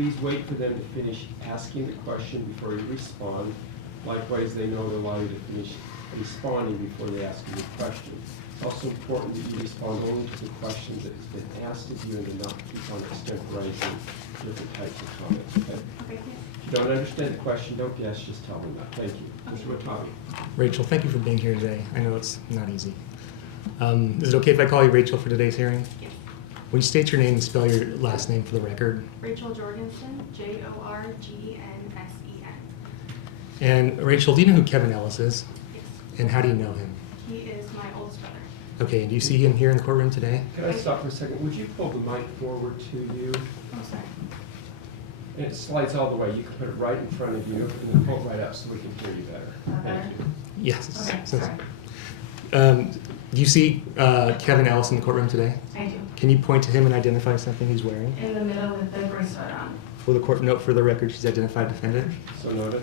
please wait for them to finish asking the question before you respond. Likewise, they know to allow you to finish responding before they ask you a question. It's also important that you respond only to the questions that have been asked of you and to not keep on extemporizing different types of comments. Okay? Okay. If you don't understand the question, don't guess, just tell them that. Thank you. Mr. Watanabe. Rachel, thank you for being here today. I know it's not easy. Is it okay if I call you Rachel for today's hearing? Yes. Will you state your name and spell your last name for the record? Rachel Jorgensen, Jorgensen. And Rachel, do you know who Kevin Ellis is? Yes. And how do you know him? He is my oldest brother. Okay, and do you see him here in the courtroom today? Can I stop for a second? Would you pull the mic forward to you? Oh, sorry. And it slides all the way. You can put it right in front of you and then pull it right up so we can hear you better. Better? Thank you. Yes. Okay, sorry. Do you see Kevin Ellis in the courtroom today? I do. Can you point to him and identify something he's wearing? In the middle with the bracelet on. For the court note for the record, she's identified defendant. So noted.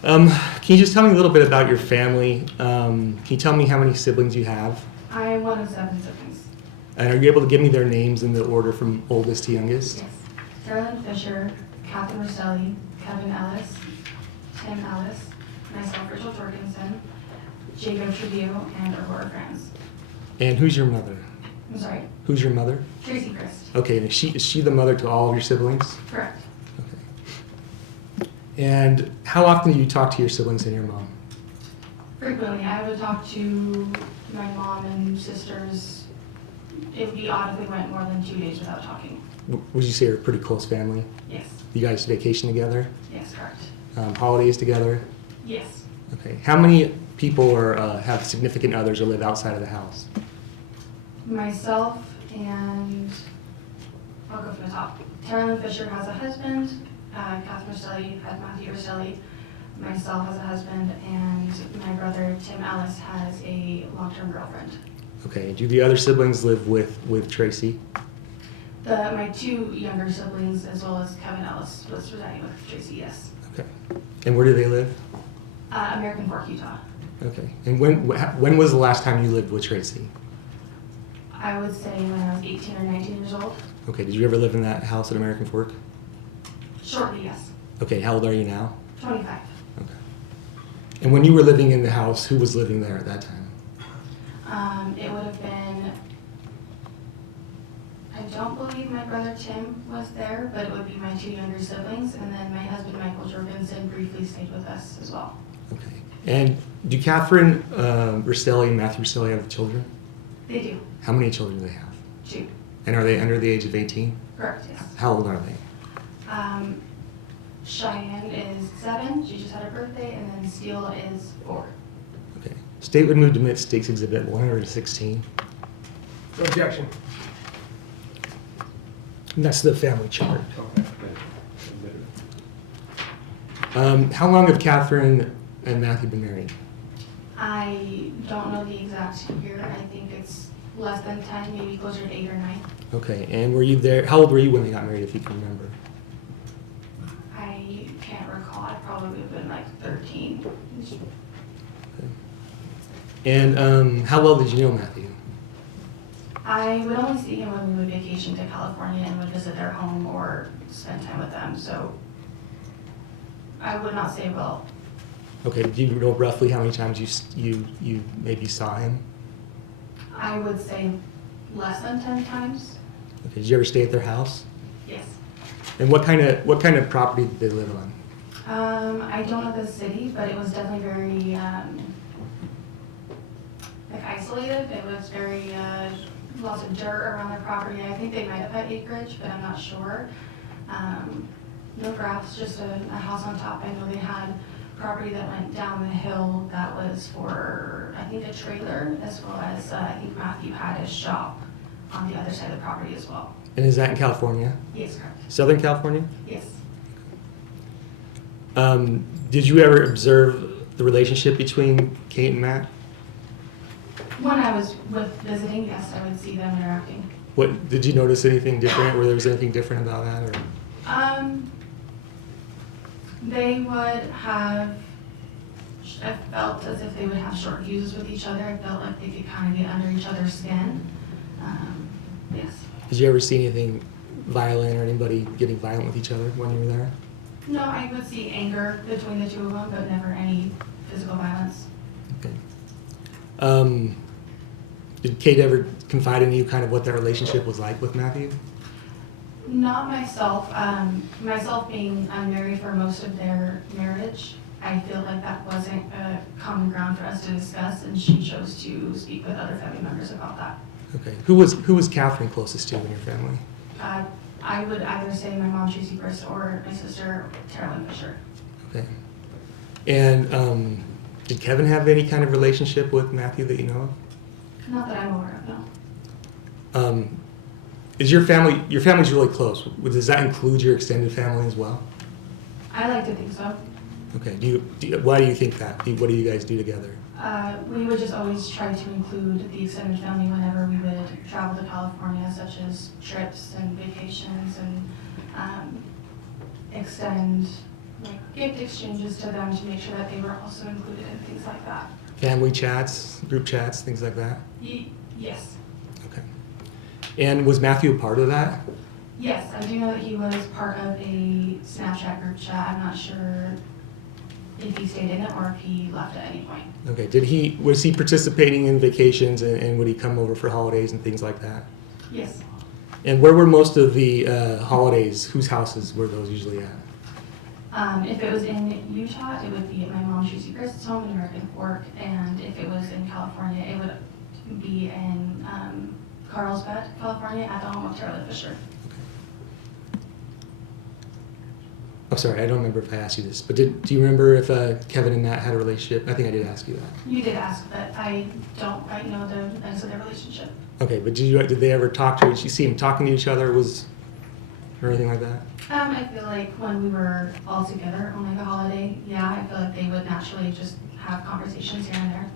Can you just tell me a little bit about your family? Can you tell me how many siblings you have? I am one of 7 siblings. And are you able to give me their names in the order from oldest to youngest? Yes. Carolyn Fisher, Catherine Restelli, Kevin Ellis, Tim Ellis, myself, Rachel Jorgensen, Jacob Trevio, and Aurora Franz. And who's your mother? I'm sorry, Who's your mother? Tracy Christ. Okay, and is she the mother to all of your siblings? Correct. Okay. And how often do you talk to your siblings and your mom? Frequently, I would talk to my mom and sisters. It would be odd if we went more than 2 days without talking. Would you say you're a pretty close family? Yes. You guys vacation together? Yes, correct. Holidays together? Yes. Okay. How many people have significant others or live outside of the house? Myself and I'll go from the top. Carolyn Fisher has a husband. Catherine Restelli has Matthew Restelli. Myself has a husband, and my brother Tim Ellis has a long-term girlfriend. Okay. Do the other siblings live with Tracy? My 2 younger siblings, as well as Kevin Ellis, was residing with Tracy. Yes. Okay. And where do they live? American Fork, Utah. Okay. And when was the last time you lived with Tracy? I would say when I was 18 or 19 years old. Okay. Did you ever live in that house at American Fork? Shortly, yes. Okay. How old are you now? 25. Okay. And when you were living in the house, who was living there at that time? It would have been, I don't believe my brother Tim was there, but it would be my 2 younger siblings, and then my husband Michael Jorgensen briefly stayed with us as well. Okay. And do Catherine Restelli and Matthew Restelli have children? They do. How many children do they have? 2. And are they under the age of 18? Correct, yes. How old are they? Cheyenne is 7, she just had her birthday, and then Steele is 4. Okay. State would move to admit State's Exhibit 116. Objection. And that's the family chart. Okay. How long have Catherine and Matthew been married? I don't know the exact year. I think it's less than 10, maybe closer to 8 or 9. Okay. And were you there? How old were you when they got married, if you can remember? I can't recall. I probably would have been like 13. Okay. And how well did you know Matthew? I would only see him when we would vacation to California and would visit their home or spend time with them, so I would not say well. Okay. Do you know roughly how many times you maybe saw him? I would say less than 10 times. Okay. Did you ever stay at their house? Yes. And what kind of property did they live on? I don't know the city, but it was definitely very like isolated. It was very lots of dirt around their property. I think they might have had acreage, but I'm not sure. No grass, just a house on top. I know they had property that went down the hill that was for, I think, a trailer, as well as I think Matthew had his shop on the other side of the property as well. And is that in California? Yes, correct. Southern California? Yes. Did you ever observe the relationship between Kate and Matt? When I was visiting, yes, I would see them interacting. What did you notice anything different? Or there was anything different about that? Or? They would have, I felt as if they would have short fuses with each other. I felt like they could kind of get under each other's skin. Yes. Did you ever see anything violent or anybody getting violent with each other when you were there? No, I would see anger between the two of them, but never any physical violence. Okay. Did Kate ever confide in you kind of what their relationship was like with Matthew? Not myself. Myself being unmarried for most of their marriage, I feel like that wasn't a common ground for us to discuss, and she chose to speak with other family members about that. Okay. Who was Catherine closest to in your family? I would either say my mom, Tracy Briss, or my sister, Carolyn Fisher. Okay. And did Kevin have any kind of relationship with Matthew that you know of? Not that I'm aware of, no. Is your family's really close? Does that include your extended family as well? I like to think so. Okay. Why do you think that? What do you guys do together? We would just always try to include the extended family whenever we would travel to California, such as trips and vacations, and extend like gift exchanges to them to make sure that they were also included in things like that. Family chats, group chats, things like that? Yes. Okay. And was Matthew a part of that? Yes, I do know that he was part of a Snapchat group chat. I'm not sure if he stayed in it or if he left at any point. Okay. Was he participating in vacations and would he come over for holidays and things like that? Yes. And where were most of the holidays? Whose houses were those usually at? If it was in Utah, it would be at my mom, Tracy Grist's home in American Fork, and if it was in California, it would be in Carlsbad, California, at the home of Carolyn Fisher. I'm sorry, I don't remember if I asked you this, but do you remember if Kevin and Matt had a relationship? I think I did ask you that. You did ask, but I don't quite know the ends of their relationship. Okay, but did they ever talk to each? You see them talking to each other? Or anything like that? I feel like when we were all together on like a holiday, yeah, I feel like they would naturally just have conversations here and there.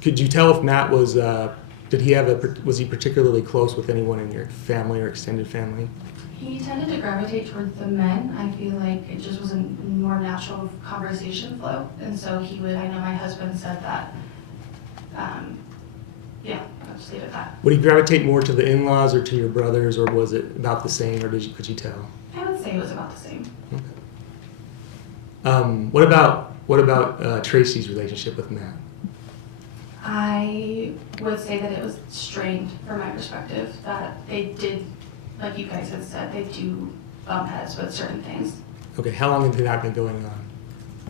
Could you tell if Matt was? Was he particularly close with anyone in your family or extended family? He tended to gravitate towards the men. I feel like it just was a more natural conversation flow, and so I know my husband said that. Yeah, I'll just leave it at that. Would he gravitate more to the in-laws or to your brothers, or was it about the same, or could you tell? I would say it was about the same. Okay. What about Tracy's relationship with Matt? I would say that it was strained from my perspective, that they did, like you guys had said, they do bump heads with certain things. Okay, how long had that been going on?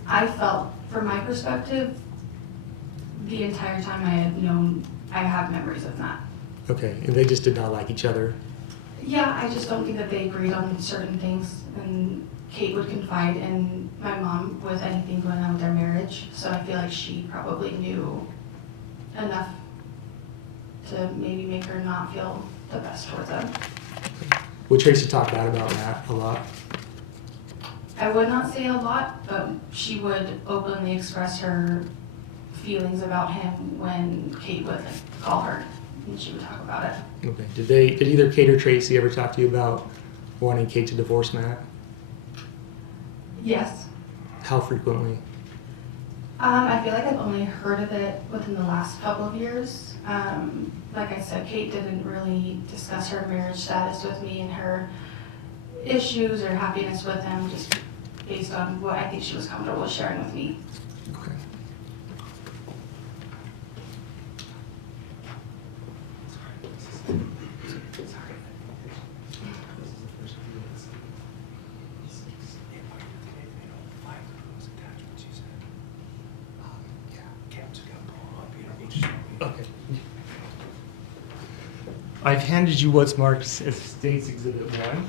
I felt, from my perspective, the entire time I had known, I have memories of that. Okay, and they just did not like each other? Yeah, I just don't think that they agreed on certain things, and Kate would confide in my mom with anything going on with their marriage, so I feel like she probably knew enough to maybe make her not feel the best towards them. Would Tracy talk bad about Matt a lot? I would not say a lot, but she would openly express her feelings about him when Kate would call her and she would talk about it. Okay. Did either Kate or Tracy ever talk to you about wanting Kate to divorce Matt? Yes. How frequently? I feel like I've only heard of it within the last couple of years. Like I said, Kate didn't really discuss her marriage status with me and her issues or happiness with him, just based on what I think she was comfortable with sharing with me. Okay. Okay. I've handed you what's marked as State's Exhibit 1.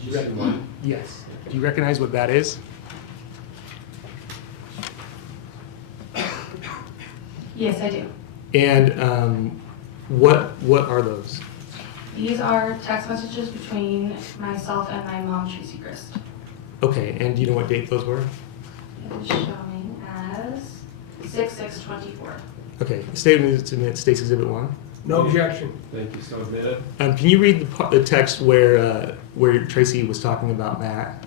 Did you recognize one? Yes. Do you recognize what that is? Yes, I do. And what are those? These are text messages between myself and my mom, Tracy Grist. Okay, and do you know what date those were? It is showing as 6/6/24. Okay, statement to submit State's Exhibit 1. No objection. Thank you, so admitted. Can you read the text where Tracy was talking about Matt?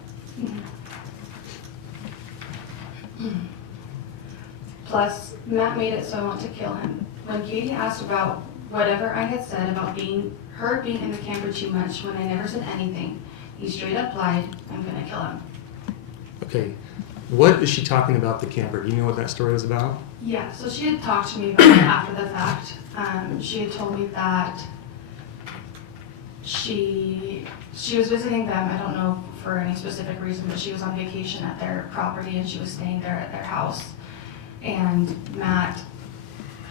Plus, Matt made it so I want to kill him. When Katie asked about whatever I had said about being her being in the camper too much when I never said anything. He straight up lied, I'm gonna kill him. Okay. What is she talking about the camper? Do you know what that story was about? Yeah, so she had talked to me about it after the fact. She had told me that she was visiting them, I don't know for any specific reason, but she was on vacation at their property and she was staying there at their house. And Matt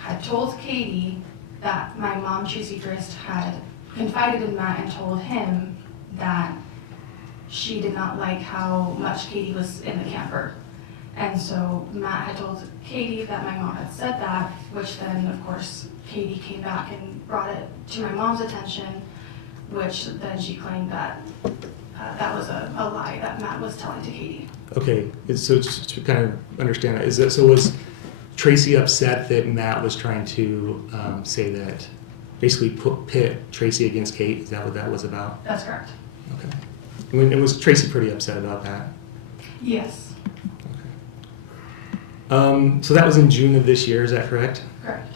had told Katie that my mom, Tracy Drist, had confided in Matt and told him that she did not like how much Katie was in the camper. And so Matt had told Katie that my mom had said that, which then, of course, Katie came back and brought it to my mom's attention, which then she claimed that that was a lie that Matt was telling to Katie. Okay, so just to kind of understand that, so was Tracy upset that Matt was trying to say that, basically pit Tracy against Kate? Is that what that was about? That's correct. Okay. I mean, was Tracy pretty upset about that? Yes. Okay. So that was in June of this year, is that correct? Correct.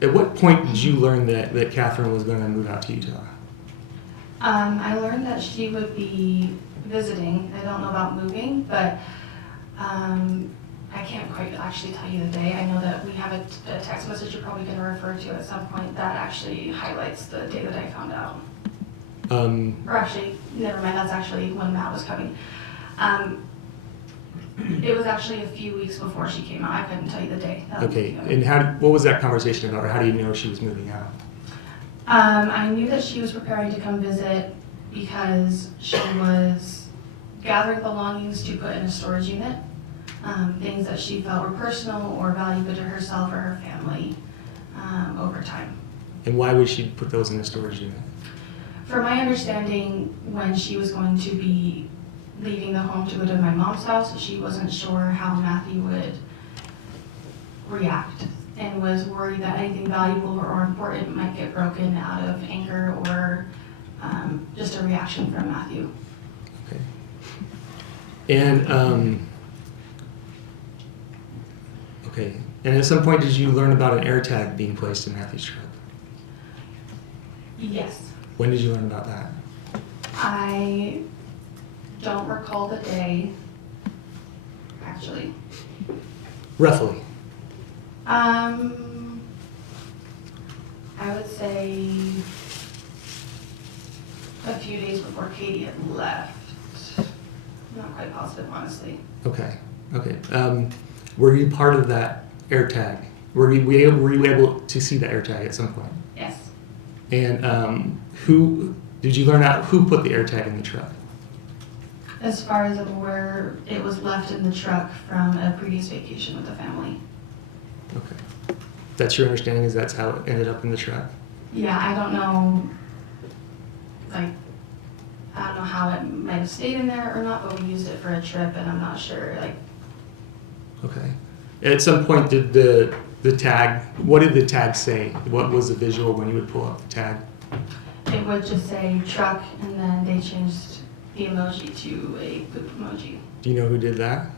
At what point did you learn that Catherine was going to move out to Utah? I learned that she would be visiting. I don't know about moving, but I can't quite actually tell you the day. I know that we have a text message you're probably going to refer to at some point that actually highlights the day that I found out. Or actually, never mind, that's actually when Matt was coming. It was actually a few weeks before she came out. I couldn't tell you the day. Okay, and what was that conversation about, or how do you know she was moving out? I knew that she was preparing to come visit because she was gathering belongings to put in a storage unit, things that she felt were personal or valuable to herself or her family over time. And why would she put those in a storage unit? From my understanding, when she was going to be leaving the home to go to my mom's house, she wasn't sure how Matthew would react and was worried that anything valuable or important might get broken out of anger or just a reaction from Matthew. Okay. And, okay. And at some point, did you learn about an air tag being placed in Matthew's truck? Yes. When did you learn about that? I don't recall the day, actually. Roughly. I would say a few days before Katie had left. I'm not quite positive, honestly. Okay. Okay. Were you part of that air tag? Were you able to see the air tag at some point? Yes. And who did you learn out who put the air tag in the truck? As far as I'm aware, it was left in the truck from a previous vacation with the family. Okay. That's your understanding, is that's how it ended up in the truck? Yeah, I don't know, like, I don't know how it might have stayed in there or not, but we used it for a trip and I'm not sure, like. Okay. At some point, did the tag, what did the tag say? What was the visual when you would pull up the tag? It would just say truck and then they changed the emoji to a poop emoji. Do you know who did that?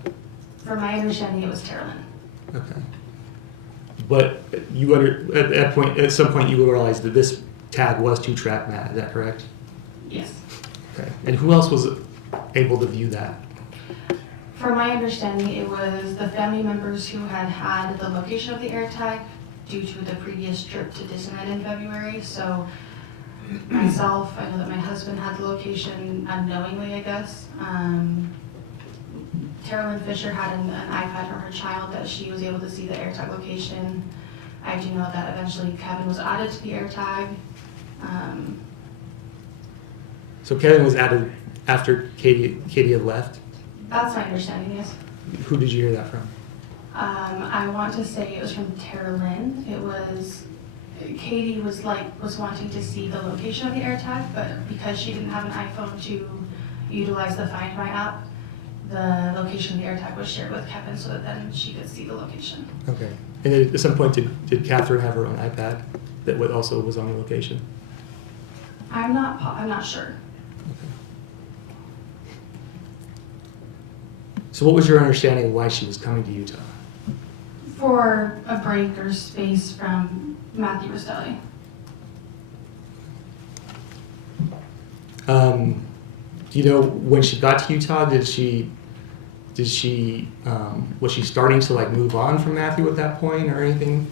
From my understanding, it was Carolyn. Okay. But at some point you realized that this tag was to trap Matt, is that correct? Yes. Okay. And who else was able to view that? From my understanding, it was the family members who had the location of the air tag due to the previous trip to Disneyland in February. So myself, I know that my husband had the location unknowingly, I guess. Carolyn Fisher had an iPad from her child that she was able to see the AirTag location. I do know that eventually Kevin was added to the AirTag. So Kevin was added after Katie had left? That's my understanding, yes. Who did you hear that from? I want to say it was from Tara Lynn. It was, Katie was wanting to see the location of the AirTag, but because she didn't have an iPhone to utilize the Find My app, the location of the AirTag was shared with Kevin so that then she could see the location. Okay. And then at some point, did Catherine have her own iPad that also was on the location? I'm not sure. Okay. So what was your understanding of why she was coming to Utah? For a break or space from Matthew Restelli. Do you know when she got to Utah, was she starting to like move on from Matthew at that point or anything?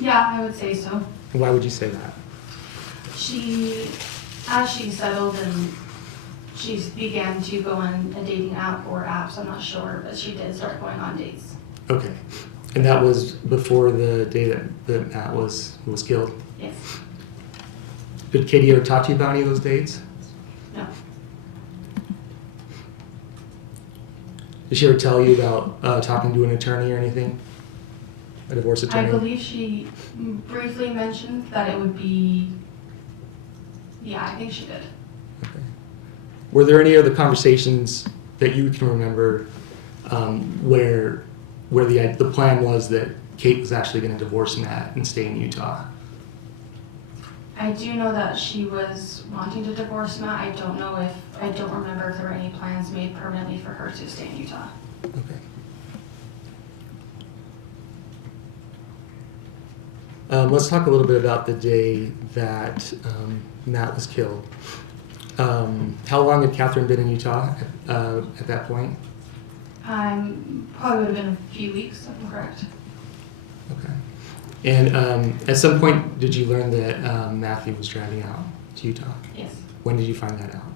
Yeah, I would say so. Why would you say that? As she settled and she began to go on a dating app or apps, I'm not sure, but she did start going on dates. Okay. And that was before the day that Matt was killed? Yes. Did Katie ever talk to you about any of those dates? No. Did she ever tell you about talking to an attorney or anything? A divorce attorney? I believe she briefly mentioned that it would be, yeah, I think she did. Okay. Were there any other conversations that you can remember where the plan was that Kate was actually going to divorce Matt and stay in Utah? I do know that she was wanting to divorce Matt. I don't remember if there were any plans made permanently for her to stay in Utah. Okay. Let's talk a little bit about the day that Matt was killed. How long had Catherine been in Utah at that point? Probably would have been a few weeks, if I'm correct. Okay. And at some point, did you learn that Matthew was driving out to Utah? Yes. When did you find that out?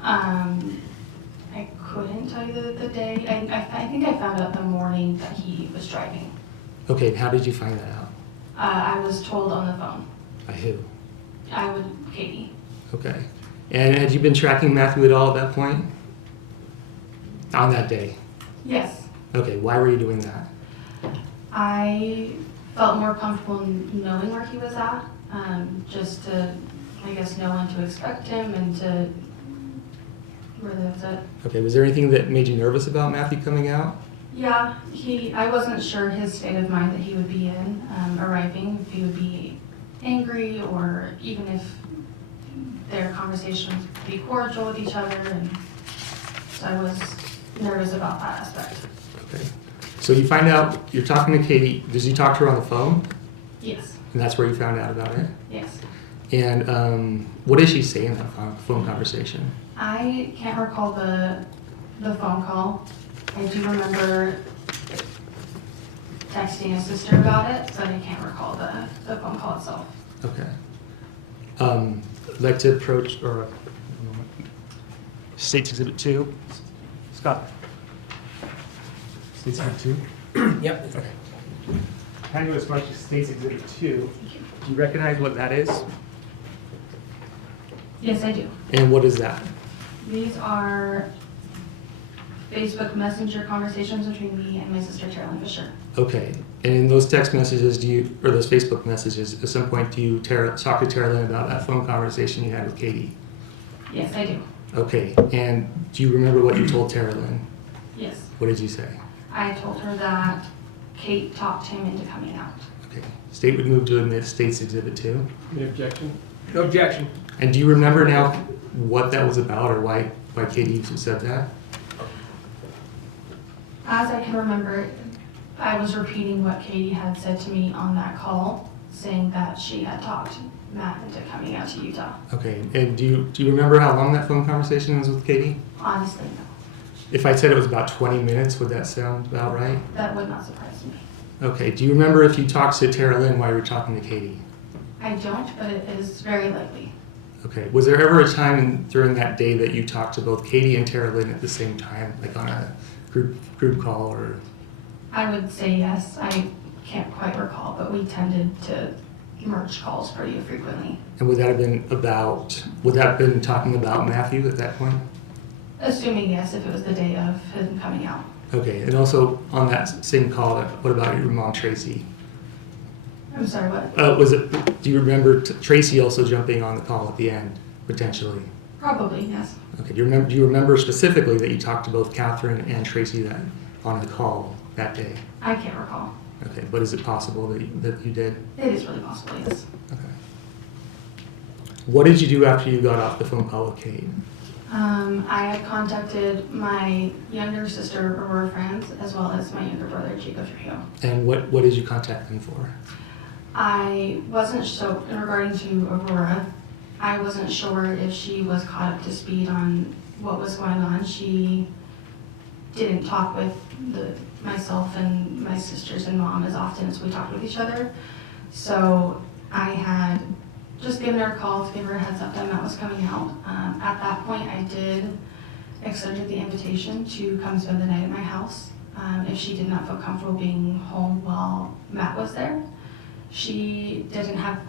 I couldn't tell you the day. I think I found out the morning that he was driving. Okay, and how did you find that out? I was told on the phone. By who? Katie. Okay. And had you been tracking Matthew at all at that point? On that day? Yes. Okay, why were you doing that? I felt more comfortable knowing where he was at, just to, I guess, know when to expect him and to, really that's it. Okay, was there anything that made you nervous about Matthew coming out? Yeah, I wasn't sure his state of mind that he would be in, arriving, if he would be angry or even if their conversations would be cordial with each other, and so I was nervous about that aspect. Okay. So you find out, you're talking to Katie, did you talk to her on the phone? Yes. And that's where you found out about it? Yes. And what did she say in that phone conversation? I can't recall the phone call. I do remember texting a sister about it, but I can't recall the phone call itself. Okay. I'd like to approach, State's Exhibit 2. Scott. State's Exhibit 2? Yep. Okay. Kind of as much as State's Exhibit 2. Do you recognize what that is? Yes, I do. And what is that? These are Facebook Messenger conversations between me and my sister, Carolyn Fisher. Okay. And in those text messages, or those Facebook messages, at some point do you talk to Tara Lynn about that phone conversation you had with Katie? Yes, I do. Okay. And do you remember what you told Tara Lynn? Yes. What did you say? I told her that Kate talked him into coming out. Okay. State would move to admit State's Exhibit 2. Any objection? No objection. And do you remember now what that was about or why Katie said that? As I can remember, I was repeating what Katie had said to me on that call, saying that she had talked Matt into coming out to Utah. Okay. And do you remember how long that phone conversation was with Katie? Honestly, no. If I said it was about 20 minutes, would that sound about right? That would not surprise me. Okay. Do you remember if you talked to Tara Lynn while you were talking to Katie? I don't, but it is very likely. Okay. Was there ever a time during that day that you talked to both Katie and Tara Lynn at the same time, like on a group call or? I would say yes. I can't quite recall, but we tended to merge calls pretty frequently. And would that have been talking about Matthew at that point? Assuming yes, if it was the day of him coming out. Okay. And also on that same call, what about your mom, Tracy? I'm sorry, what? Do you remember Tracy also jumping on the call at the end, potentially? Probably, yes. Okay. Do you remember specifically that you talked to both Catherine and Tracy on the call that day? I can't recall. Okay. But is it possible that you did? It is really possible, yes. Okay. What did you do after you got off the phone call with Kate? I had contacted my younger sister, Aurora Franz, as well as my younger brother, Chico Trujillo. And what did you contact them for? I wasn't so, in regarding to Aurora, I wasn't sure if she was caught up to speed on what was going on. She didn't talk with myself and my sisters and mom as often as we talked with each other. So I had just given her a call to give her a heads up that Matt was coming out. At that point, I did extend her the invitation to come spend the night at my house. If she did not feel comfortable being home while Matt was there. She doesn't have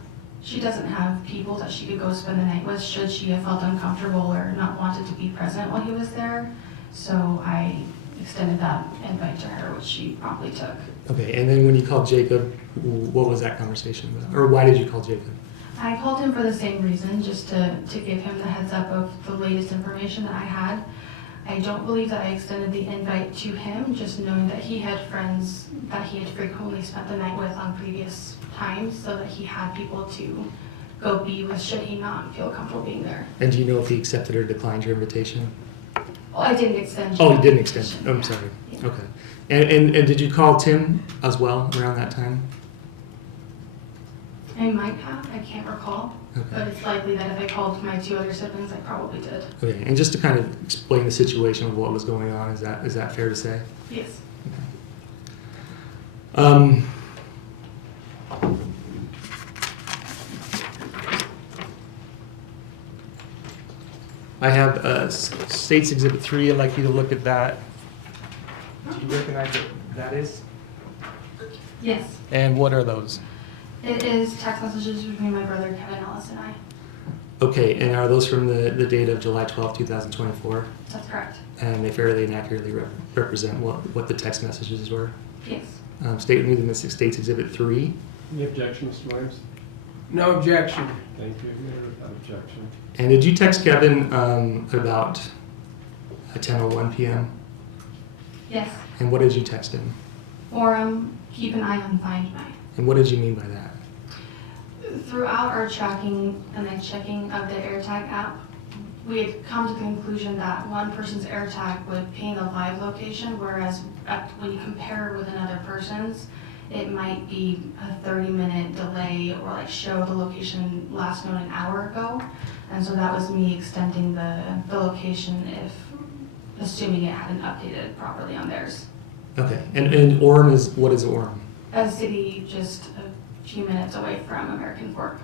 people that she could go spend the night with should she have felt uncomfortable or not wanted to be present while he was there. So I extended that invite to her, which she promptly took. Okay, and then when you called Jacob, what was that conversation about? Or why did you call Jacob? I called him for the same reason, just to give him the heads up of the latest information that I had. I don't believe that I extended the invite to him, just knowing that he had friends that he had frequently spent the night with on previous times, so that he had people to go be with should he not feel comfortable being there. And do you know if he accepted or declined your invitation? Well, I didn't extend. Oh, your he didn't extend. invitation. Oh, I'm sorry. Yeah. Okay. And did you call Tim as well around that time? I might have, I can't recall, Okay. but it's likely that if I called my two other siblings, I probably did. Okay, and just to kind of explain the situation of what was going on, is that fair to say? Yes. I have State's Exhibit 3. I'd like you to look at that. Do you recognize what that is? Yes. And what are those? It is text messages between my brother Kevin Ellis and I. Okay, and are those from the date of July 12, 2024? That's correct. And they fairly and accurately represent what the text messages were? Yes. State moving the State's Exhibit 3. Any objection, Mr. Williams? No objection. Thank you. Mayor, without objection. And did you text Kevin at about 10:01 p.m.? Yes. And what did you text him? Or keep an eye on Find My. And what did you mean by that? Throughout our tracking and then checking of the AirTag app, we had come to the conclusion that one person's AirTag would ping the live location, whereas when you compare with another person's, it might be a 30-minute delay or like show the location last known an hour ago. And so that was me extending the location assuming it hadn't updated properly on theirs. Okay, and Orem is, what is Orem? A city just a few minutes away from American Fork.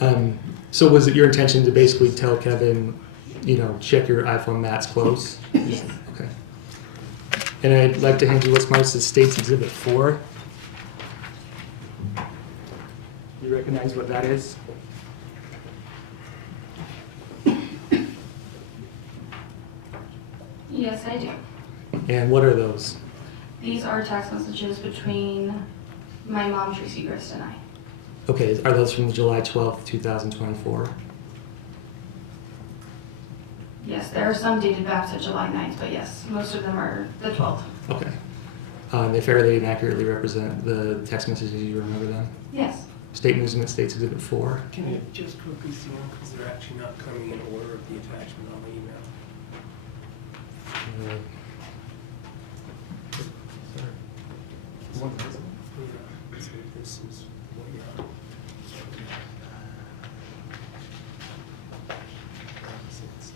Okay. So was it your intention to basically tell Kevin, check your iPhone, Matt's close? Yes. Okay. And I'd like to hand you what's marked as State's Exhibit 4. You recognize what that is? Yes, I do. And what are those? These are text messages between my mom, Tracy Grist, and I. Okay, are those from July 12th, 2024? Yes, there are some dated back to July 9th, but yes, most of them are the 12th. Okay. They fairly and accurately represent the text messages. You remember them? Yes. State Movement States Exhibit 4. Can you just quickly see them, because they're actually not coming in order of the attachment on the email. Yeah, so this is what you have. It's,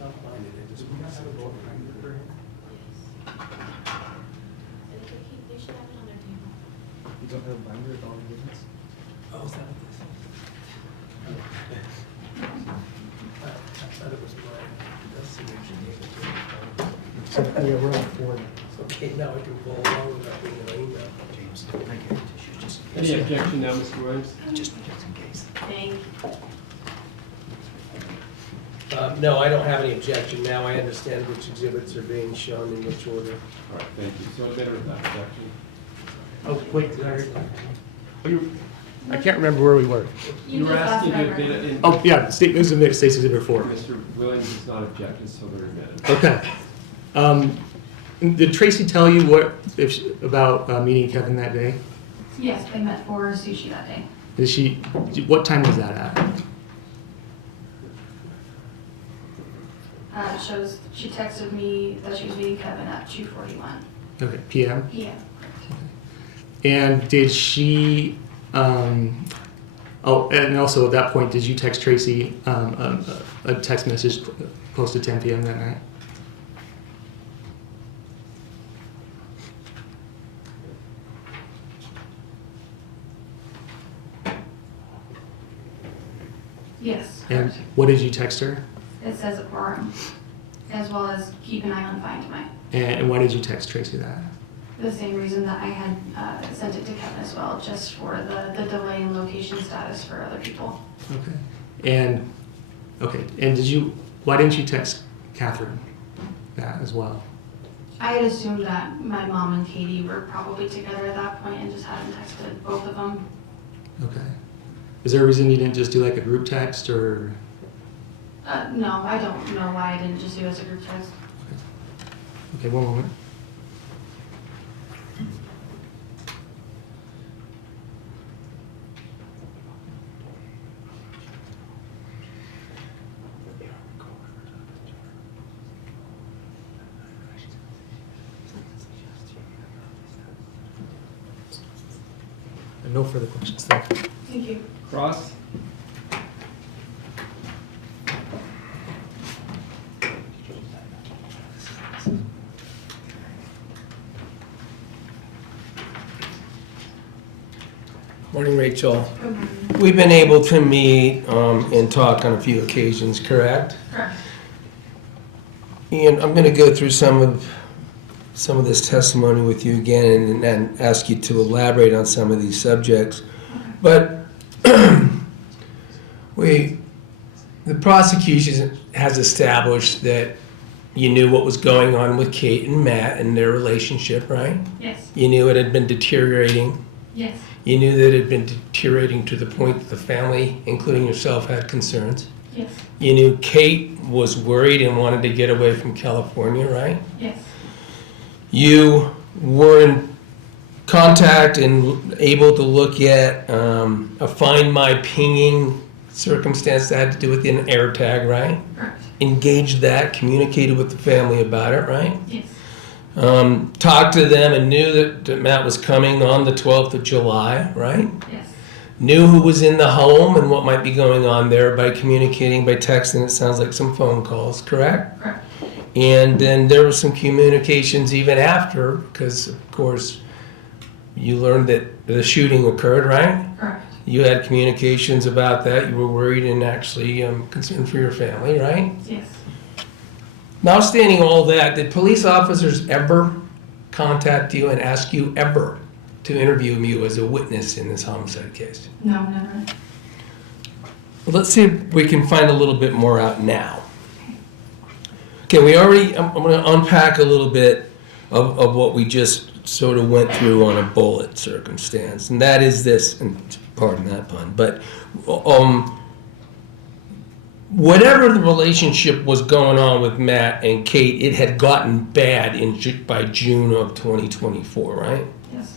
not blinded, I just want to see what you're doing. They should have it on their table. You don't have a binder with all the business? Oh, is that what this is? I thought it was mine. That's the signature date. Yeah, we're on 4 now. Okay, now I can follow along without being an email. James, I get it, just in Any case. objection now, Mr. Williams? Just in case. Thank you. No, I don't have any objection. Now I understand which exhibits are being shown in which order. All right, thank you. So mayor, without objection. Oh, wait, I can't remember where we were. You were just asked asking if I to admit read it in. Oh, yeah, State Movement States Exhibit 4. Mr. Williams is not objected, so they're admitted. Okay. Did Tracy tell you about meeting Kevin that day? Yes, they met for sushi that day. What time was that at? It shows she texted me that she was meeting Kevin at 2:41 Okay, PM. p.m. And did she Oh, and also at that point, did you text Tracy a text message close to 10 p.m. that night? Yes, And correct. what did you text her? It says a quorum, as well as keep an eye on find my. And why did you text Tracy that? The same reason that I had sent it to Kevin as well, just for the delay in location status for other people. Okay. And why didn't you text Catherine that as well? I had assumed that my mom and Katie were probably together at that point and just hadn't texted both of them. Okay. Is there a reason you didn't just do like a group text or? No, I don't know why I didn't just do it as a group text. Okay, one moment. No further questions. Thank you. Thank you. Cross? Morning, Rachel. Good morning. We've been able to meet and talk on a few occasions, correct? Correct. And I'm going to go through some of this testimony with you again and ask you to elaborate on some of these subjects. But the prosecution has established that you knew what was going on with Kate and Matt and their relationship, right? Yes. You knew it had been deteriorating. Yes. You knew that it had been deteriorating to the point that the family, including yourself, had concerns. Yes. You knew Kate was worried and wanted to get away from California, right? Yes. You were in contact and able to look at a Find My Pinging circumstance that had to do with an air tag, right? Correct. Engaged that, communicated with the family about it, right? Yes. Talked to them and knew that Matt was coming on the 12th of July, right? Yes. Knew who was in the home and what might be going on there by communicating, by texting, it sounds like some phone calls, correct? Correct. And then there was some communications even after, because of course you learned that the shooting occurred, right? Correct. You had communications about that, you were worried and actually concerned for your family, right? Yes. Notwithstanding all that, did police officers ever contact you and ask you ever to interview you as a witness in this homicide case? No, never. Well, let's see if we can find a little bit more out now. Okay, I'm going to unpack a little bit of what we just sort of went through on a bullet circumstance, and that is this, and pardon that pun, but whatever the relationship was going on with Matt and Kate, it had gotten bad by June of 2024, right? Yes.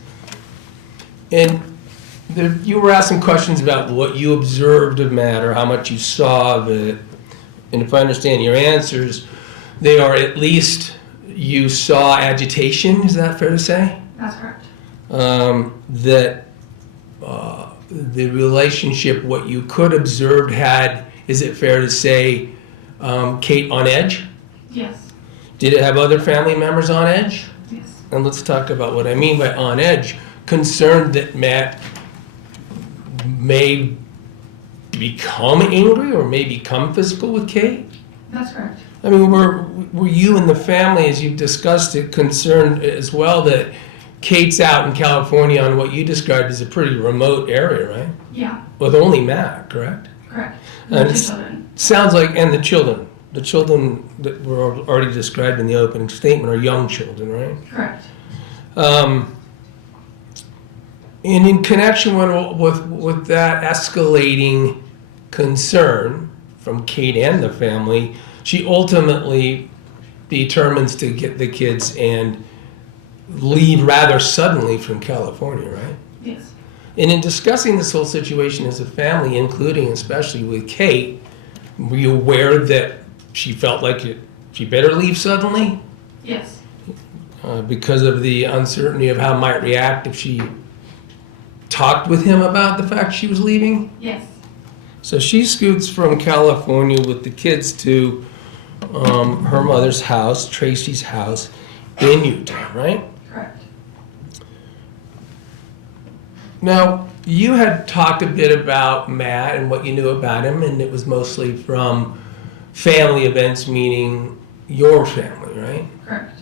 And you were asking questions about what you observed of Matt or how much you saw of it. And if I understand your answers, they are at least you saw agitation, is that fair to say? That's correct. That the relationship, what you could observe had, is it fair to say, Kate on edge? Yes. Did it have other family members on edge? Yes. And let's talk about what I mean by on edge. Concerned that Matt may become angry or may become physical with Kate? That's correct. I mean, were you and the family, as you've discussed it, concerned as well that Kate's out in California on what you described as a pretty remote area, right? Yeah. With only Matt, correct? Correct. And Two it's- children. Sounds like, and the children that were already described in the opening statement are young children, right? Correct. And in connection with that escalating concern from Kate and the family, she ultimately determines to get the kids and leave rather suddenly from California, right? Yes. And in discussing this whole situation as a family, including especially with Kate, were you aware that she felt like she better leave suddenly Yes. because of the uncertainty of how might react if she talked with him about the fact she was leaving? Yes, So she scoots from California with the kids to her mother's house, Tracy's house, in Utah, right? correct. Now, you had talked a bit about Matt and what you knew about him, and it was mostly from family events, meaning your family, right? Correct.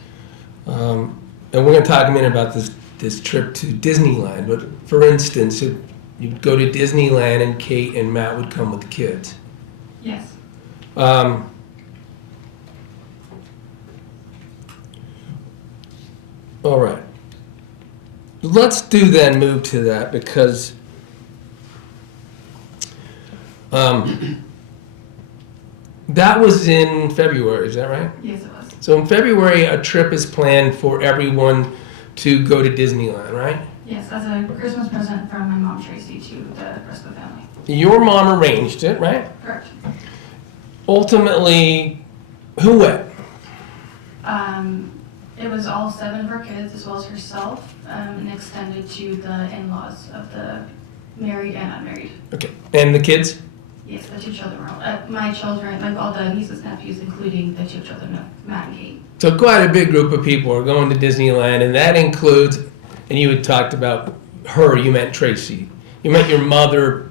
And we're going to talk a minute about this trip to Disneyland. But for instance, you'd go to Disneyland and Kate and Matt would come with the kids. Yes. All right. Let's move to that because that was in February, is that right? Yes, it was. So in February, a trip is planned for everyone to go to Disneyland, right? Yes, as a Christmas present from my mom, Tracy, to the rest of the family. Your mom arranged it, right? Correct. Ultimately, who went? It was all 7 of her kids, as well as herself, and extended to the in-laws of the married and unmarried. Okay. And the kids? Yes, the 2 children were, my children, like all the nieces, nephews, including the 2 children of Matt and Kate. So quite a big group of people are going to Disneyland, and that includes, and you had talked about her, you meant Tracy. You meant your mother,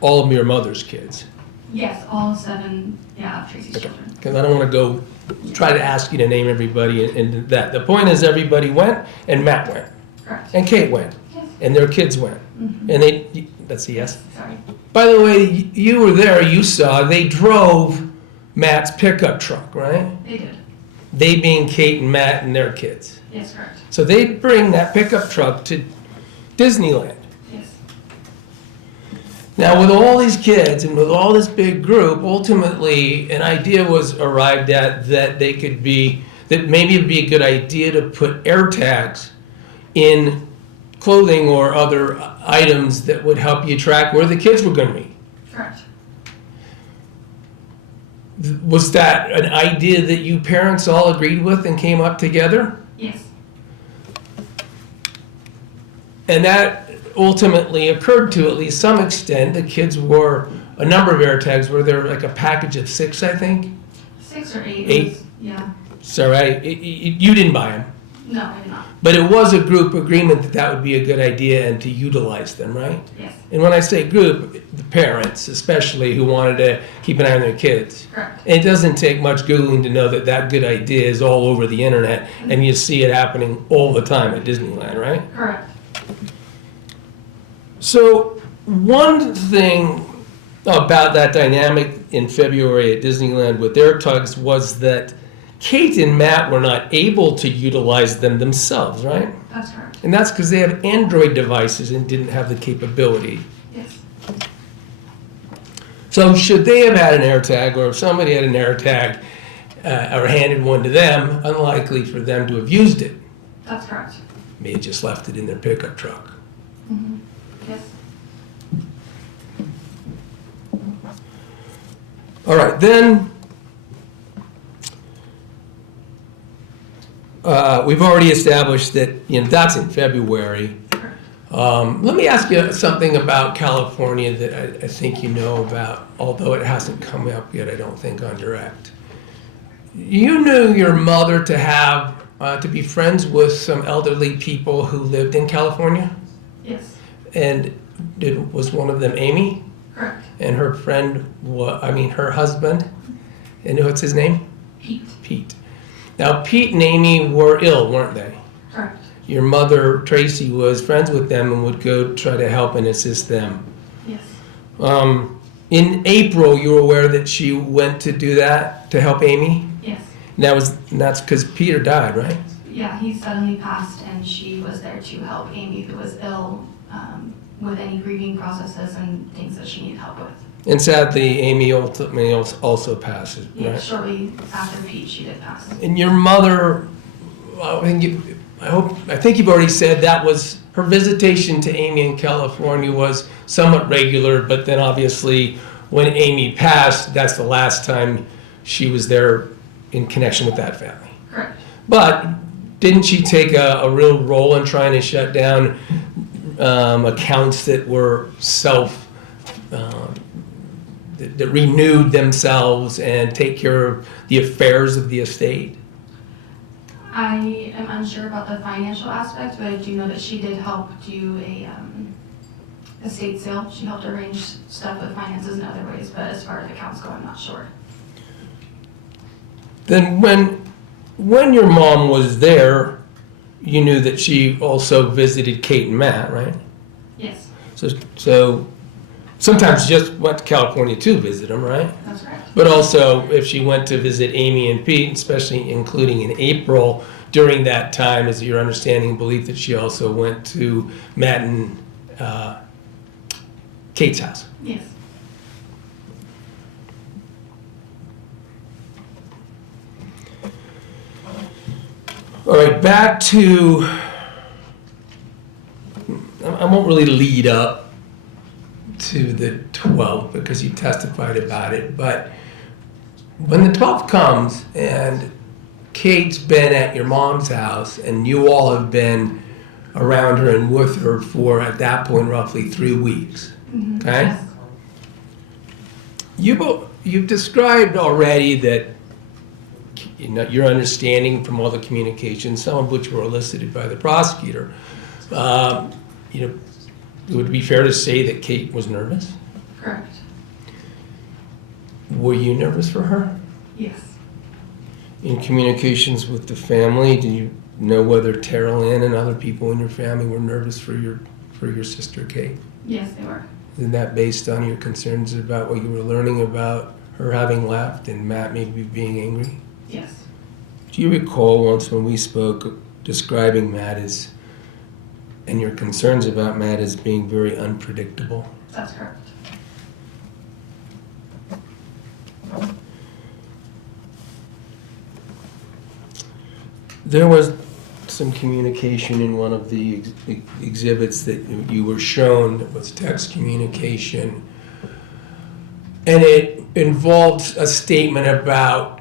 all of your mother's kids. Yes, all 7, of Tracy's Okay. children. Because I don't want to go try to ask you to name everybody and that. The point is everybody went, and Matt went, Correct. and Kate went, Yes. and their kids went. Mhm. And that's a yes. Sorry. By the way, you were there, you saw, they drove Matt's pickup truck, right? They did. They being Kate and Matt and their kids. Yes, correct. So they bring that pickup truck to Disneyland. Yes. Now, with all these kids and with all this big group, ultimately an idea was arrived at that that maybe it'd be a good idea to put air tags in clothing or other items that would help you track where the kids were going to be. Correct. Was that an idea that you parents all agreed with and came up together? Yes. And that ultimately occurred to at least some extent. The kids wore a number of air tags. Were there like a package of 6, I think? 6 or 8. 8? Yeah. Sorry, you didn't buy them. No, I did not. But it was a group agreement that that would be a good idea and to utilize them, right? Yes. And when I say group, the parents especially who wanted to keep an eye on their kids. Correct. It doesn't take much Googling to know that that good idea is all over the internet and you see it happening all the time at Disneyland, right? Correct. So one thing about that dynamic in February at Disneyland with their tugs was that Kate and Matt were not able to utilize them themselves, right? That's correct. And that's because they have Android devices and didn't have the capability. Yes. So should they have had an AirTag, or if somebody had an AirTag or handed one to them, unlikely for them to have used it. That's correct. May have just left it in their pickup truck. Mm-hmm. Yes. All right, then we've already established that that's in February. Correct. Let me ask you something about California that I think you know about, although it hasn't come up yet, I don't think, on direct. You knew your mother to be friends with some elderly people who lived in California? Yes. And was one of them Amy? Correct. And her friend, her husband, and what's his name? Pete. Pete. Now, Pete and Amy were ill, weren't they? Correct. Your mother, Tracy, was friends with them and would go try to help and assist them. Yes. In April, you were aware that she went to do that, to help Amy? Yes. And that's because Peter died, right? Yeah, he suddenly passed, and she was there to help Amy, who was ill, with any grieving processes and things that she needed help with. And sadly, Amy ultimately also passed, Yeah, right? shortly after Pete, she did pass. And your mother, I think you've already said that was her visitation to Amy in California was somewhat regular, but then obviously when Amy passed, that's the last time she was there in connection with that family. Correct. But didn't she take a real role in trying to shut down accounts that were that renewed themselves and take care of the affairs of the estate? I am unsure about the financial aspect, but I do know that she did help do a estate sale. She helped arrange stuff with finances in other ways, but as far as accounts go, I'm not sure. Then when your mom was there, you knew that she also visited Kate and Matt, right? Yes, So sometimes she just went to California to visit them, right? that's correct. But also, if she went to visit Amy and Pete, especially including in April, during that time, is your understanding and belief that she also went to Matt and Kate's house? Yes. All right, back to, I won't really lead up to the 12th because you testified about it, but when the 12th comes and Kate's been at your mom's house and you all have been around her and with her for, at that point, roughly 3 weeks, okay? Yes. You've described already that, you know, your understanding from all the communications, some of which were elicited by the prosecutor, you know, would it be fair to say that Kate was nervous? Correct. Were you nervous for her? Yes. In communications with the family, do you know whether Terrell Ann and other people in your family were nervous for your sister Kate? Yes, they were. Isn't that based on your concerns about what you were learning about her having left and Matt maybe being angry? Yes. Do you recall once when we spoke describing Matt as, and your concerns about Matt as being very unpredictable? That's correct. There was some communication in one of the exhibits that you were shown that was text communication, and it involved a statement about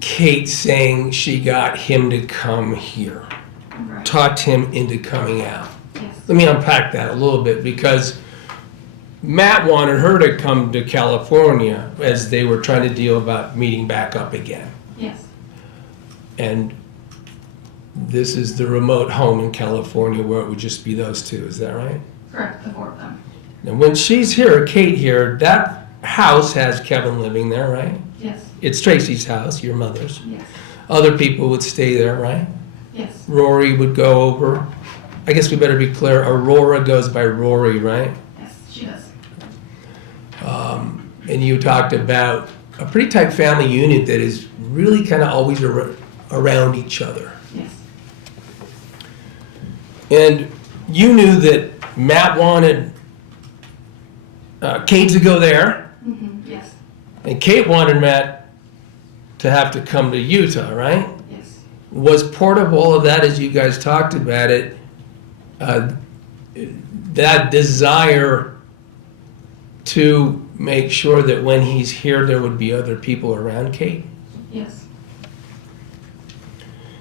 Kate saying she got him to come here, Right. talked him into coming out. Yes. Let me unpack that a little bit, because Matt wanted her to come to California as they were trying to deal about meeting back up again. Yes. And this is the remote home in California where it would just be those two, is that right? Correct, the four of them. Now, when she's here, Kate here, that house has Kevin living there, right? Yes. It's Tracy's house, your mother's. Yes. Other people would stay there, right? Yes. Rory would go over. I guess we better be clear, Aurora goes by Rory, right? Yes, she does. And you talked about a pretty tight family unit that is really kind of always around each other. Yes. And you knew that Matt wanted Kate to go there, Yes. and Kate wanted Matt to have to come to Utah, right? Yes. Was part of all of that, as you guys talked about it, that desire to make sure that when he's here, there would be other people around Kate? Yes.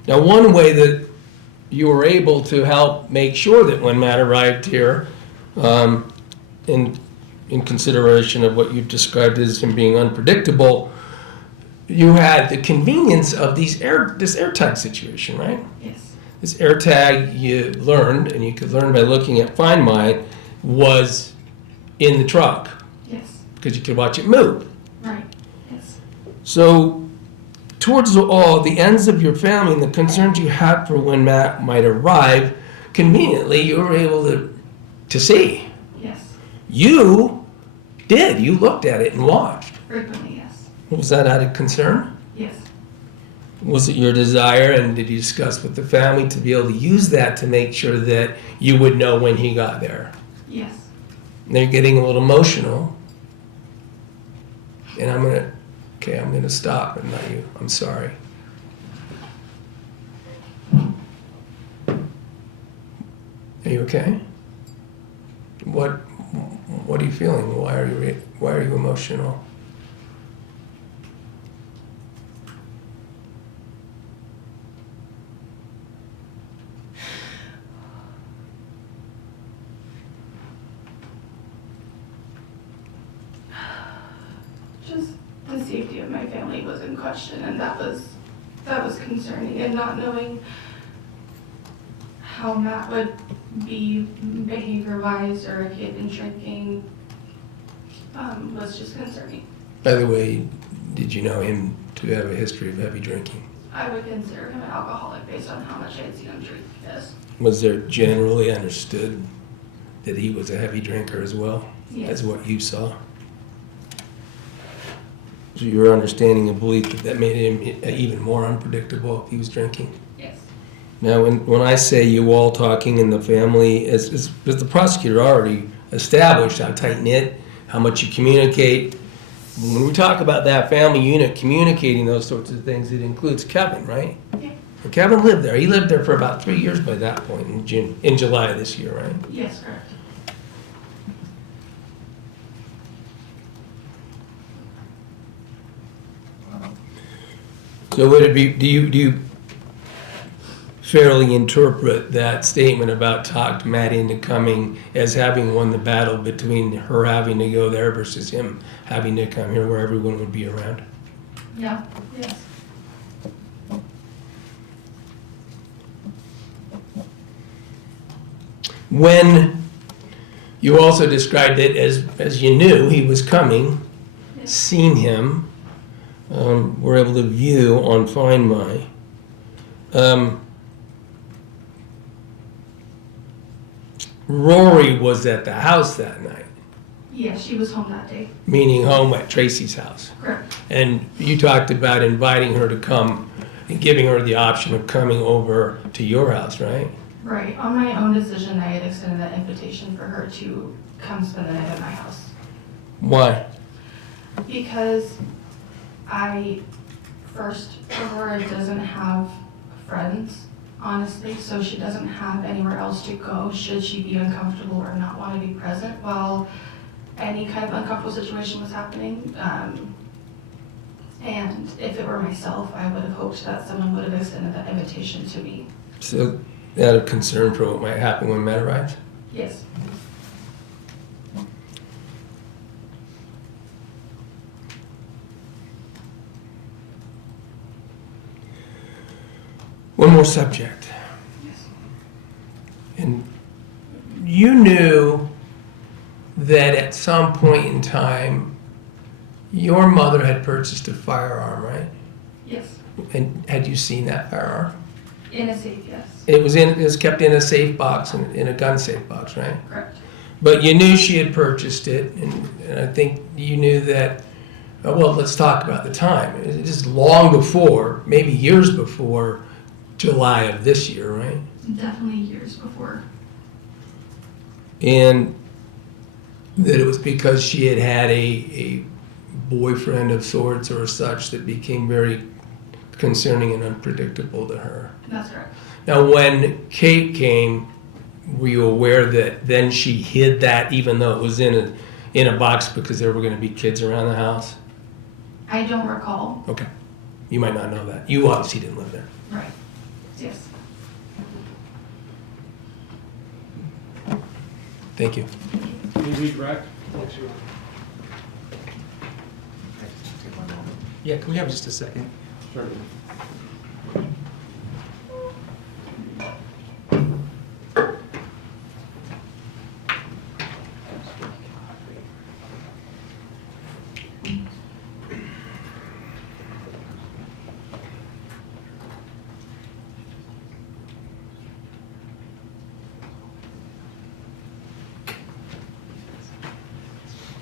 Now, one way that you were able to help make sure that when Matt arrived here, in consideration of what you described as him being unpredictable, you had the convenience of this AirTag situation, right? Yes. This AirTag you learned, and you could learn by looking at Find My, was in the truck Yes. because you could watch it move. Right. Yes. So, towards all the ends of your family and the concerns you had for when Matt might arrive, conveniently you were able to see. Yes. You did. You looked at it and watched. Frequently, yes. Was that out of concern? Yes. Was it your desire, and did you discuss with the family to be able to use that to make sure that you would know when he got there? Yes. And they're getting a little emotional. And I'm gonna stop and let you. I'm sorry. Are you okay? What are you feeling? Why are you emotional? the safety of my family was in question, and that was concerning, and not knowing how Matt would be behavior-wise or if he had been drinking was just concerning. By the way, did you know him to have a history of heavy drinking? I would consider him an alcoholic based on how much I had seen him drink, yes. Was there generally understood that he was a heavy drinker as well? Yes. As what you saw? So your understanding and belief that made him even more unpredictable if he was drinking? Yes. Now, when I say you all talking in the family, as the prosecutor already established how tight-knit, how much you communicate. When we talk about that family unit communicating those sorts of things, it includes Kevin, right? Yeah. And Kevin lived there. He lived there for about 3 years by that point in July of this year, right? Yes, correct. So would it be, do you fairly interpret that statement about talked Matt into coming as having won the battle between her having to go there versus him having to come here where everyone would be around? Yeah, yes. When you also described it as you knew he was coming, Yes. seen him, were able to view on Find My. Rory was at the house that night, Yes, she was home that day. meaning home at Tracy's house. Correct. And you talked about inviting her to come and giving her the option of coming over to your house, right? Right. On my own decision, I had extended that invitation for her to come spend the night at my house. Why? Because Aurora doesn't have friends, honestly, so she doesn't have anywhere else to go should she be uncomfortable or not want to be present while any kind of uncomfortable situation was happening. And if it were myself, I would have hoped that someone would have extended that invitation to me. So, out of concern for what might happen when Matt arrives? Yes. One more subject. Yes. And you knew that at some point in time, your mother had purchased a firearm, right? Yes. And had you seen that firearm? In a safe, yes. It was kept in a safe box, in a gun safe box, right? Correct. But you knew she had purchased it, and I think you knew that, well, let's talk about the time. It is long before, maybe years before July of this year, right? Definitely years before. And that it was because she had had a boyfriend of sorts or such that became very concerning and unpredictable to her. That's correct. Now, when Kate came, were you aware that then she hid that even though it was in a box because there were going to be kids around the house? I don't recall. Okay. You might not know that. You obviously didn't live there. Right. Yes. Thank you. Any regret? Yeah, can we have just a second? Sure.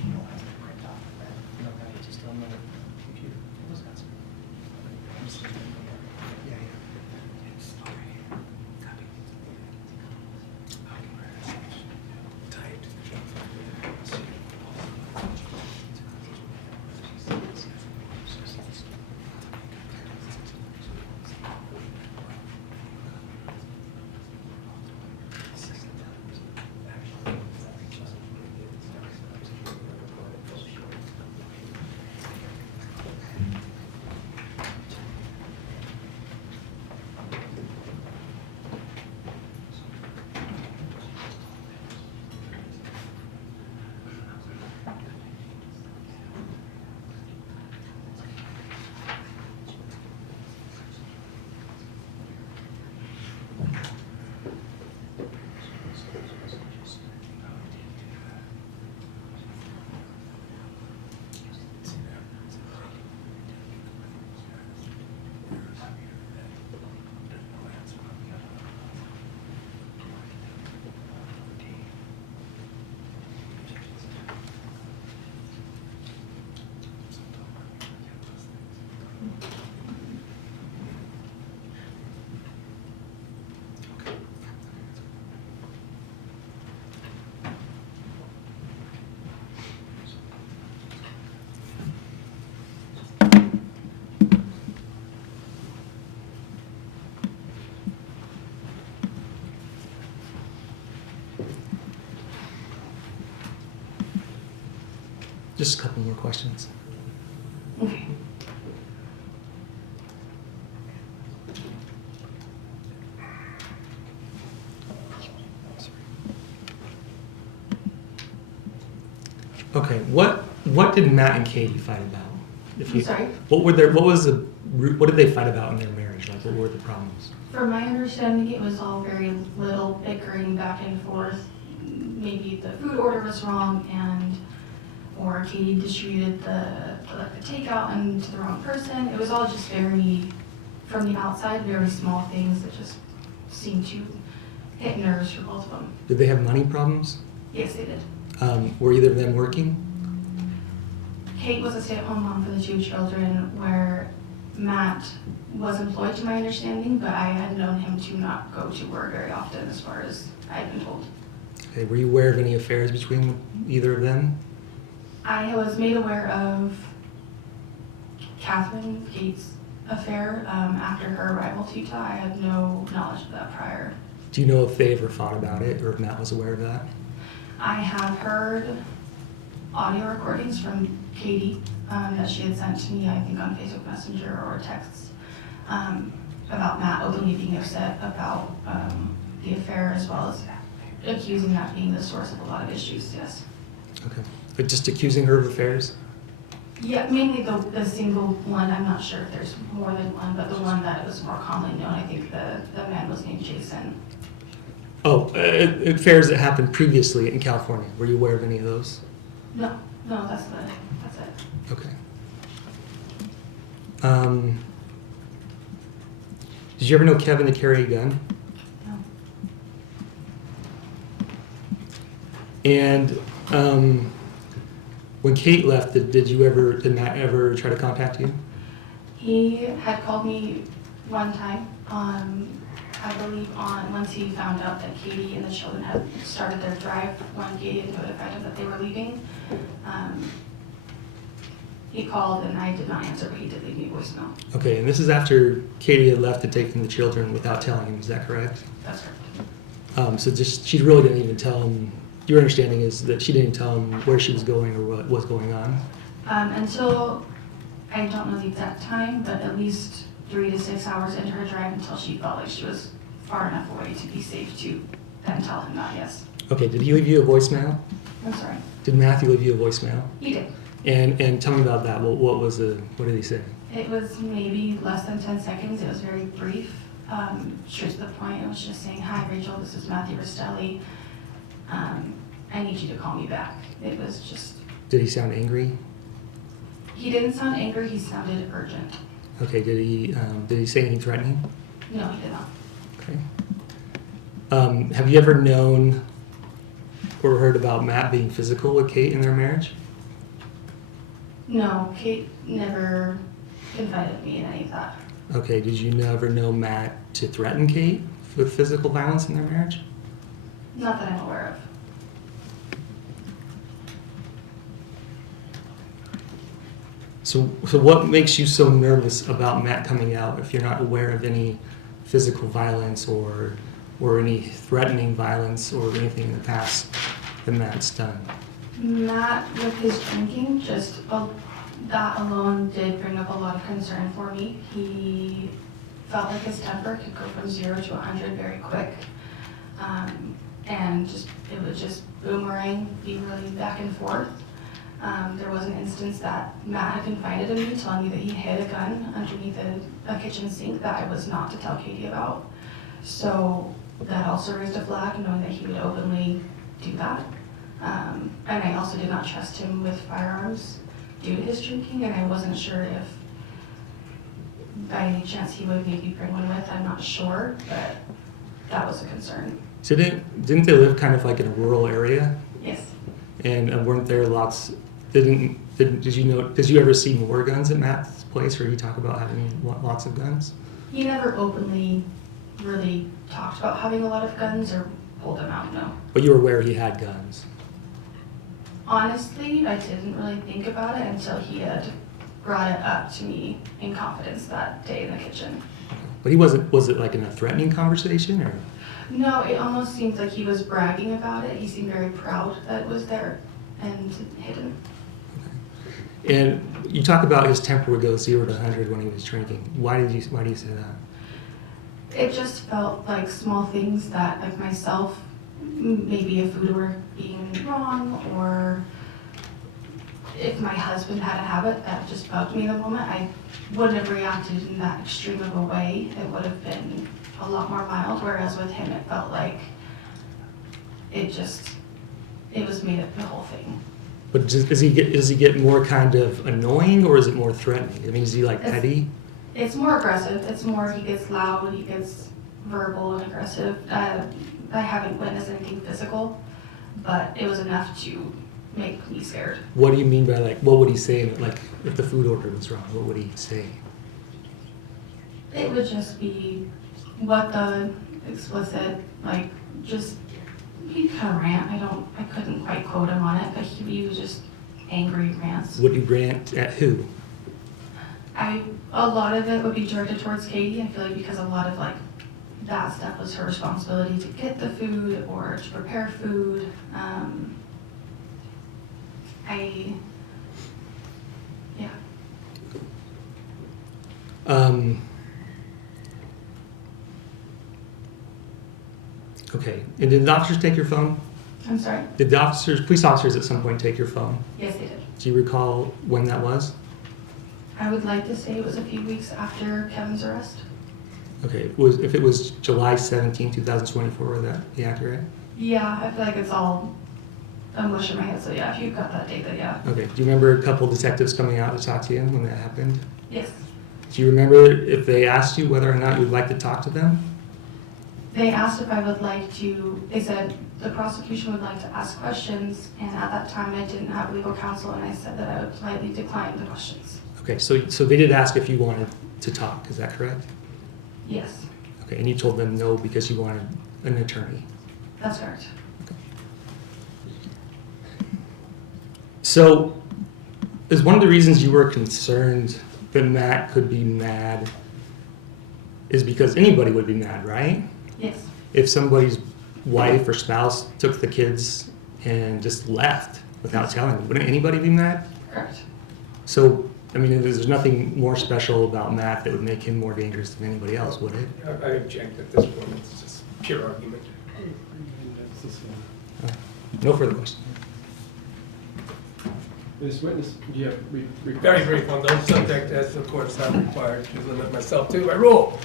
You don't have to print off of that. You don't have it just on the computer. Those guys. I'm just gonna do that. just a couple more questions. Okay. Okay, what did Matt and Katie fight about? I'm sorry? What did they fight about in their marriage? Like, what were the problems? From my understanding, it was all very little bickering back and forth. Maybe the food order was wrong or Katie distributed the takeout and to the wrong person. It was all just very, from the outside, very small things that just seemed to hit nerves for both of them. Did they have money problems? Yes, they did. Were either of them working? Kate was a stay-at-home mom for the 2 children, where Matt was employed to my understanding, but I had known him to not go to work very often as far as I've been told. Okay, were you aware of any affairs between either of them? I was made aware of Catherine, Kate's affair after her arrival to Utah. I had no knowledge of that prior. Do you know if they ever fought about it or if Matt was aware of that? I have heard audio recordings from Katie that she had sent to me, I think on Facebook Messenger or texts, about Matt openly being upset about the affair, as well as accusing that being the source of a lot of issues, yes. Okay. But just accusing her of affairs? Yeah, mainly the single one. I'm not sure if there's more than one, but the one that was more commonly known, I think the man was named Jason. Oh, affairs that happened previously in California. Were you aware of any of those? No, that's it. Okay. Did you ever know Kevin to carry a gun? No. And when Kate left, did Matt ever try to contact you? He had called me one time, I believe once he found out that Katie and the children had started their drive, when Katie had notified him that they were leaving. He called and I did not answer, but he did leave me a voicemail. Okay, and this is after Katie had left to take in the children without telling him, is that correct? That's correct. So she really didn't even tell him, your understanding is that she didn't tell him where she was going or what was going on? Until, I don't know the exact time, but at least 3 to 6 hours into her drive until she felt like she was far enough away to be safe to then tell him that, yes. Okay, did he leave you a voicemail? I'm sorry. Did Matthew leave you a voicemail? He did. And tell me about that. What did he say? It was maybe less than 10 seconds. It was very brief. Straight to the point. It was just saying, "Hi, Rachel, this is Matthew Restelli. I need you to call me back." It was just... Did he sound angry? He didn't sound angry. He sounded urgent. Okay, did he say anything threatening? No, he did not. Okay. Have you ever known or heard about Matt being physical with Kate in their marriage? No, Kate never confided me in any of that. Okay, did you never know Matt to threaten Kate with physical violence in their marriage? Not that I'm aware of. So what makes you so nervous about Matt coming out if you're not aware of any physical violence or any threatening violence or anything in the past that Matt's done? Matt, with his drinking, that alone did bring up a lot of concern for me. He felt like his temper could go from 0 to 100 very quick. And it would just boomerang, be really back and forth. There was an instance that Matt had confided in me, telling me that he hid a gun underneath a kitchen sink that I was not to tell Katie about. So that also raised a flag, knowing that he would openly do that. And I also did not trust him with firearms due to his drinking, and I wasn't sure if by any chance he would maybe bring one with. I'm not sure, but that was a concern. So didn't they live kind of like in a rural area? Yes. And weren't there lots? Did you ever see more guns at Matt's place, or did he talk about having lots of guns? He never openly really talked about having a lot of guns or pulled them out, no. But you were aware he had guns. Honestly, I didn't really think about it until he had brought it up to me in confidence that day in the kitchen. But was it like in a threatening conversation, or? No, it almost seemed like he was bragging about it. He seemed very proud that it was there and hidden. Okay. And you talk about his temper would go 0 to 100 when he was drinking. Why do you say that? It just felt like small things that, like myself, maybe if food were being wrong, or if my husband had a habit that just bugged me in the moment, I wouldn't have reacted in that extreme of a way. It would have been a lot more mild, whereas with him it felt like it was made up the whole thing. But does he get more kind of annoying, or is it more threatening? I mean, is he like It's- petty? It's more aggressive. It's more, he gets loud, he gets verbal and aggressive. I haven't witnessed anything physical, but it was enough to make me scared. What do you mean by like, what would he say, like, if the food order was wrong, what would he say? It would just be what the explicit, like, just, he'd kind of rant. I couldn't quite quote him on it, but he was just angry rants. Would you rant at who? A lot of it would be directed towards Katie. I feel like because a lot of like that stuff was her responsibility to get the food or to prepare food. Yeah. Okay, and did the officers take your phone? I'm sorry? Did the police officers at some point take your phone? Yes, they did. Do you recall when that was? I would like to say it was a few weeks after Kevin's arrest. Okay, if it was July 17, 2024, would that be accurate? Yeah, I feel like it's all a mush in my head. So yeah, if you've got that date, then yeah. Okay, do you remember a couple detectives coming out to talk to you when that happened? Yes. Do you remember if they asked you whether or not you would like to talk to them? They asked if I would like to, they said the prosecution would like to ask questions, and at that time I didn't have legal counsel, and I said that I would politely decline the questions. Okay, so they did ask if you wanted to talk, is that correct? Yes, Okay, and you told them no because you wanted an attorney. that's correct. So, is one of the reasons you were concerned that Matt could be mad is because anybody would be mad, right? Yes, If somebody's wife or spouse took the kids and just left without telling them, wouldn't anybody be mad? correct. So, I mean, there's nothing more special about Matt that would make him more dangerous than anybody else, would it? I object at this point. It's just pure argument. No further questions. This witness, do you have Very brief on those subjects, as of course I'm required to limit myself to by rule.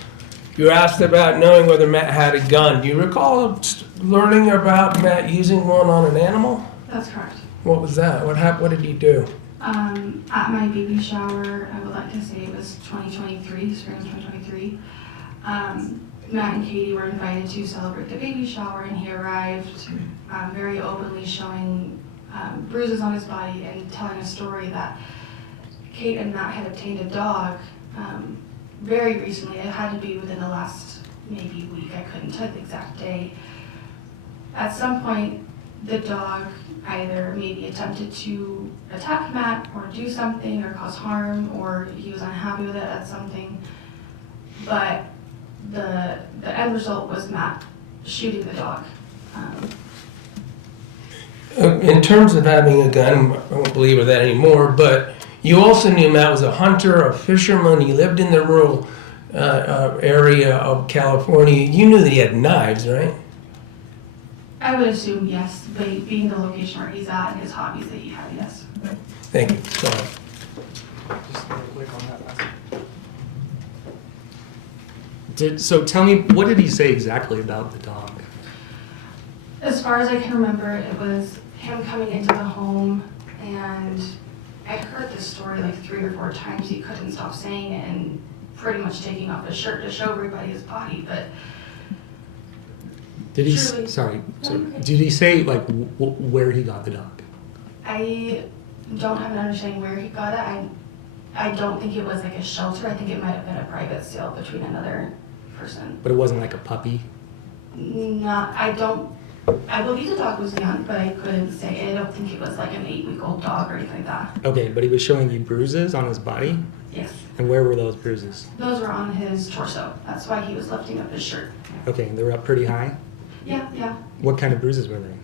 You asked about knowing whether Matt had a gun. Do you recall learning about Matt using one on an animal? That's correct. What was that? What did he do? At my baby shower, I would like to say it was 2023, spring of 2023. Matt and Katie were invited to celebrate the baby shower, and he arrived very openly showing bruises on his body and telling a story that Kate and Matt had obtained a dog very recently. It had to be within the last maybe week. I couldn't tell the exact day. At some point, the dog either maybe attempted to attack Matt or do something or cause harm, or he was unhappy with it at something. But the end result was Matt shooting the dog. In terms of having a gun, I won't believe that anymore, but you also knew Matt was a hunter, a fisherman. He lived in the rural area of California. You knew that he had knives, right? I would assume yes, but being the location where he's at and his hobbies that he had, yes. Thank you. Sorry. Just really quick on that last. So tell me, what did he say exactly about the dog? As far as I can remember, it was him coming into the home, and I heard this story like 3 or 4 times. He couldn't stop saying it and pretty much taking off his shirt to show everybody his body, but Did he? Truly. Sorry. No, you're okay. Did he say like where he got the dog? I don't have an understanding where he got it. I don't think it was like a shelter. I think it might have been a private sale between another person. But it wasn't like a puppy. I believe the dog was young, but I couldn't say. I don't think it was like an 8-week-old dog or anything like that. Okay, but he was showing you bruises on his body. Yes. And where were those bruises? Those were on his torso. That's why he was lifting up his shirt. Okay, and they were up pretty high. Yeah. What kind of bruises were they?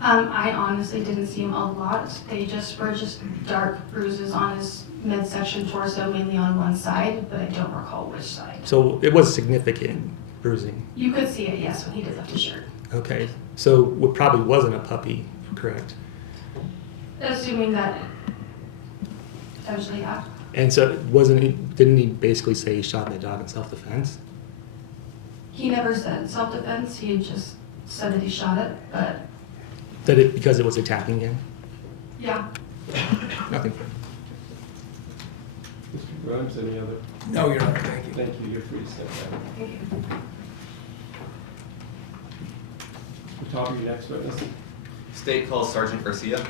I honestly didn't see him a lot. They were just dark bruises on his midsection torso, mainly on one side, but I don't recall which side. So it was significant bruising. You could see it, yes, when he did lift his shirt. Okay, so it probably wasn't a puppy, correct? Assuming that, potentially, yeah. And so didn't he basically say he shot the dog in self-defense? He never said self-defense, he just said that he shot it, but Because it was attacking him? yeah. Nothing. Mr. Grimes, any other? No, Your Honor, thank you. Thank you, you're free to step down. Thank you. We'll talk to your next witness. State calls Sergeant Garcia.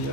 Yeah.